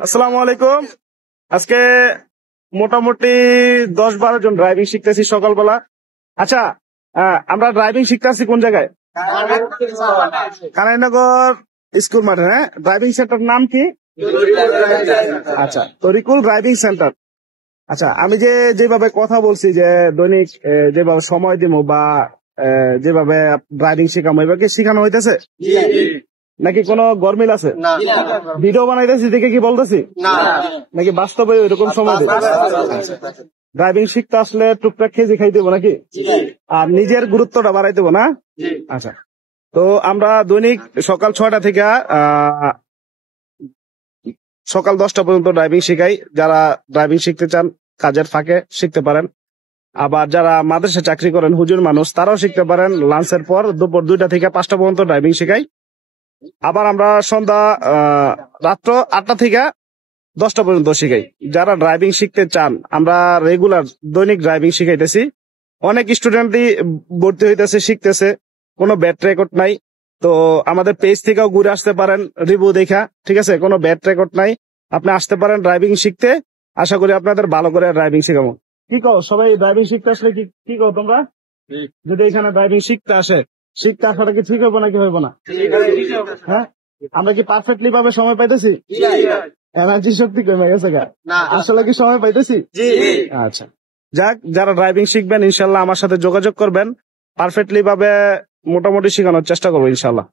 আসসালামু আলাইকুম। আজকে মোটামুটি 10-12 জন ড্রাইভিং শিখতেছি সকালবেলা। আচ্ছা, আমরা ড্রাইভিং শিখতেছি কোন জায়গায়? কানাইনগর স্কুল মাঠে। হ্যাঁ, ড্রাইভিং সেন্টার নাম কি? আচ্ছা, তরিকুল ড্রাইভিং সেন্টার। আচ্ছা, আমি যেভাবে কথা বলছি যে দৈনিক যেভাবে সময় দিব বা যেভাবে ড্রাইভিং শেখাবো এভাবে কি শেখানো হইতেছে নাকি কোনো গরমিল আছে? ভিডিও বানাইতেছি দেখে কি বলতেছি নাকি বাস্তবে ওইরকম সময় ড্রাইভিং শিখতে আসলে টুকটাক খেয়ে খাই দেবো নাকি? আর নিজের গুরুত্বটা বাড়াই দেবো না? আচ্ছা, তো আমরা দৈনিক সকাল 6টা থেকে সকাল 10টা পর্যন্ত ড্রাইভিং শেখাই। যারা ড্রাইভিং শিখতে চান কাজের ফাঁকে শিখতে পারেন। আবার যারা মাদ্রাসায় চাকরি করেন হুজুর মানুষ তারাও শিখতে পারেন। লাঞ্চের পর দুপুর 2টা থেকে 5টা পর্যন্ত ড্রাইভিং শেখাই। আবার আমরা সন্ধ্যা রাত্র 8টা থেকে 10টা পর্যন্ত শিখাই। যারা ড্রাইভিং শিখতে চান আমরা রেগুলার দৈনিক ড্রাইভিং শিখাইতেছি। অনেক স্টুডেন্টই ভর্তি হইতেছে, শিখতেছে, কোনো ব্যাড রেকর্ড নাই। তো আমাদের পেজ থেকেও ঘুরে আসতে পারেন রিভিউ দেখা, ঠিক আছে? কোনো ব্যাড রেকর্ড নাই, আপনি আসতে পারেন ড্রাইভিং শিখতে। আশা করি আপনাদের ভালো করে ড্রাইভিং শেখাবো। কি কও সবাই ড্রাইভিং শিখতে আসলে কি কও তোমরা? যদি এখানে ড্রাইভিং শিখতে আসাটা কি ঠিক হইব নাকি হইব না? হ্যাঁ, আমরা কি পারফেক্টলি ভাবে সময় পাইতেছি? এনার্জি শক্তি কমে গেছে গা? আসলে কি সময় পাইতেছি? আচ্ছা, যাক, যারা ড্রাইভিং শিখবেন ইনশাল্লাহ আমার সাথে যোগাযোগ করবেন। পারফেক্টলি ভাবে মোটামুটি শেখানোর চেষ্টা করবো ইনশাল্লাহ।